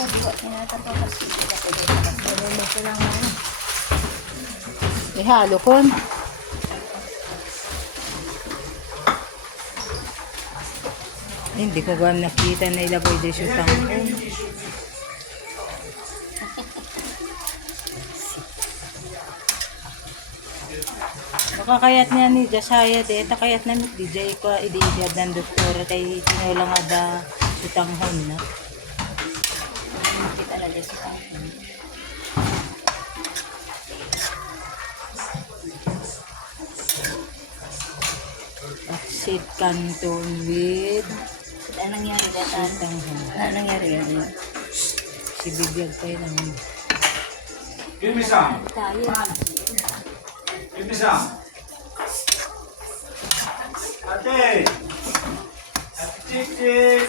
ko, diwa tinatapakas ko. Ganun mo ko lang ano. Ihalo kon. Hindi ko ba nakita na ilabay din siya tangkong. Makakayat niya ni Jasaya de, takayat na ni DJ ko idiigad ng doktor kay tinulang ada itanghon na. Kita na dyan sa Sit canton with ano nangyari dyan? itanghon. Ano nangyari yan? Si Bibiag pa yun ang Give me some. Tayo. Give me some. Ate. Ate Chick Chick.